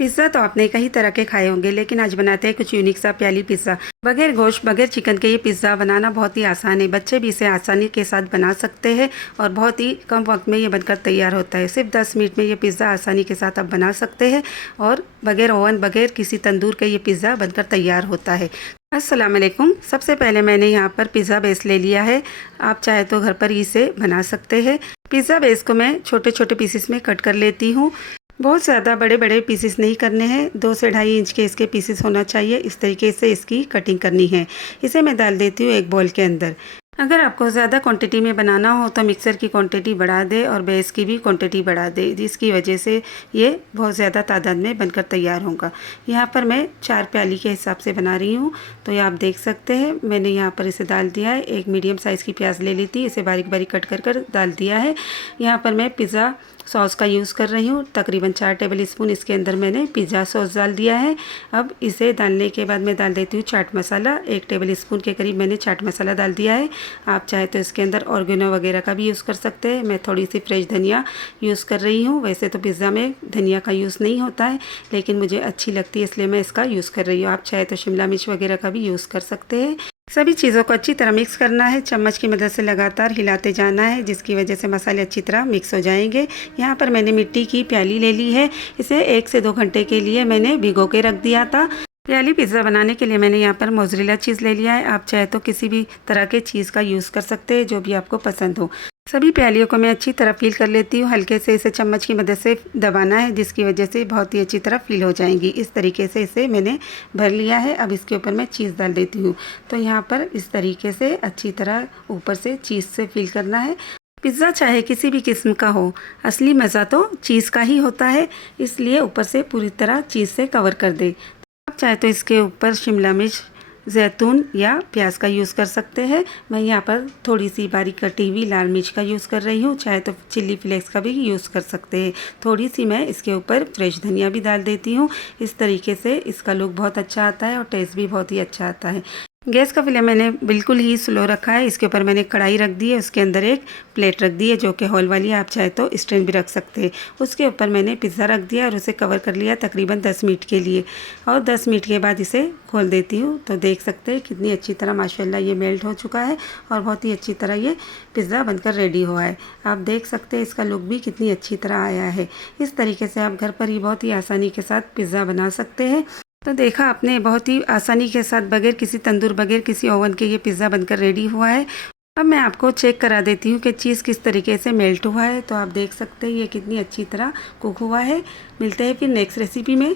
Pizza तो आपने कई तरह के खाए होंगे, लेकिन आज बनाते हैं कुछ यूनिक सा प्याली पिज़्ज़ा। बगैर गोश्त, बगैर चिकन के ये पिज़्ज़ा बनाना बहुत ही आसान है। बच्चे भी इसे आसानी के साथ बना सकते हैं और बहुत ही कम वक्त में ये बनकर तैयार होता है। सिर्फ 10 मिनट में ये पिज़्ज़ा आसानी के साथ आप बना सकते हैं और बगैर ओवन, बगैर किसी तंदूर के ये पिज़्ज़ा बनकर तैयार होता है। अस्सलाम वालेकुम। सबसे पहले मैंने यहाँ पर पिज़्ज़ा बेस ले लिया है। आप चाहे तो घर पर ही इसे बना सकते हैं। पिज़्ज़ा बेस को मैं छोटे छोटे पीसेस में कट कर लेती हूँ। बहुत ज़्यादा बड़े बड़े पीसेस नहीं करने हैं, 2 से ढाई इंच के इसके पीसेस होना चाहिए। इस तरीके से इसकी कटिंग करनी है। इसे मैं डाल देती हूँ एक बाउल के अंदर। अगर आपको ज़्यादा क्वांटिटी में बनाना हो तो मिक्सर की क्वांटिटी बढ़ा दे और बेस की भी क्वांटिटी बढ़ा दे, जिसकी वजह से ये बहुत ज़्यादा तादाद में बनकर तैयार होगा। यहाँ पर मैं 4 प्याली के हिसाब से बना रही हूँ, तो ये आप देख सकते हैं। मैंने यहाँ पर इसे डाल दिया है। एक मीडियम साइज़ की प्याज ले ली थी, इसे बारीक बारीक कट कर डाल दिया है। यहाँ पर मैं पिज़्ज़ा सॉस का यूज़ कर रही हूँ। तकरीबन 4 टेबल स्पून इसके अंदर मैंने पिज़्ज़ा सॉस डाल दिया है। अब इसे डालने के बाद मैं डाल देती हूँ चाट मसाला। 1 टेबल स्पून के करीब मैंने चाट मसाला डाल दिया है। आप चाहे तो इसके अंदर ऑर्गेनो वगैरह का भी यूज़ कर सकते हैं। मैं थोड़ी सी फ्रेश धनिया यूज़ कर रही हूँ। वैसे तो पिज़्ज़ा में धनिया का यूज़ नहीं होता है, लेकिन मुझे अच्छी लगती है इसलिए मैं इसका यूज़ कर रही हूँ। आप चाहे तो शिमला मिर्च वगैरह का भी यूज़ कर सकते हैं। सभी चीज़ों को अच्छी तरह मिक्स करना है। चम्मच की मदद से लगातार हिलाते जाना है, जिसकी वजह से मसाले अच्छी तरह मिक्स हो जाएंगे। यहाँ पर मैंने मिट्टी की प्याली ले ली है। इसे 1 से 2 घंटे के लिए मैंने भिगो के रख दिया था। प्याली पिज़्ज़ा बनाने के लिए मैंने यहाँ पर मोज़रेला चीज़ ले लिया है। आप चाहे तो किसी भी तरह के चीज़ का यूज़ कर सकते हैं, जो भी आपको पसंद हो। सभी प्यालियों को मैं अच्छी तरह फील कर लेती हूँ। हल्के से इसे चम्मच की मदद से दबाना है, जिसकी वजह से बहुत ही अच्छी तरह फील हो जाएंगी। इस तरीके से इसे मैंने भर लिया है। अब इसके ऊपर मैं चीज़ डाल देती हूँ। तो यहाँ पर इस तरीके से अच्छी तरह ऊपर से चीज़ से फील करना है। पिज़्ज़ा चाहे किसी भी किस्म का हो, असली मज़ा तो चीज़ का ही होता है, इसलिए ऊपर से पूरी तरह चीज़ से कवर कर दे। आप चाहे तो इसके ऊपर शिमला मिर्च, जैतून या प्याज का यूज़ कर सकते हैं। मैं यहाँ पर थोड़ी सी बारीक कटी हुई लाल मिर्च का यूज़ कर रही हूँ। चाहे तो चिल्ली फ्लेक्स का भी यूज़ कर सकते हैं। थोड़ी सी मैं इसके ऊपर फ्रेश धनिया भी डाल देती हूँ। इस तरीके से इसका लुक बहुत अच्छा आता है और टेस्ट भी बहुत ही अच्छा आता है। गैस का फ्लेम मैंने बिल्कुल ही स्लो रखा है। इसके ऊपर मैंने कढ़ाई रख दी है, उसके अंदर एक प्लेट रख दी है जो कि हॉल वाली है। आप चाहे तो स्टैंड भी रख सकते हैं। उसके ऊपर मैंने पिज़्ज़ा रख दिया और उसे कवर कर लिया तकरीबन 10 मिनट के लिए। और 10 मिनट के बाद इसे खोल देती हूँ, तो देख सकते हैं कितनी अच्छी तरह माशाल्लाह ये मेल्ट हो चुका है और बहुत ही अच्छी तरह ये पिज़्ज़ा बनकर रेडी हुआ है। आप देख सकते हैं इसका लुक भी कितनी अच्छी तरह आया है। इस तरीके से आप घर पर ही बहुत ही आसानी के साथ पिज़्ज़ा बना सकते हैं। तो देखा आपने, बहुत ही आसानी के साथ बगैर किसी तंदूर, बगैर किसी ओवन के ये पिज़्ज़ा बनकर रेडी हुआ है। अब मैं आपको चेक करा देती हूँ कि चीज़ किस तरीके से मेल्ट हुआ है। तो आप देख सकते हैं ये कितनी अच्छी तरह कुक हुआ है। मिलते हैं फिर नेक्स्ट रेसिपी में।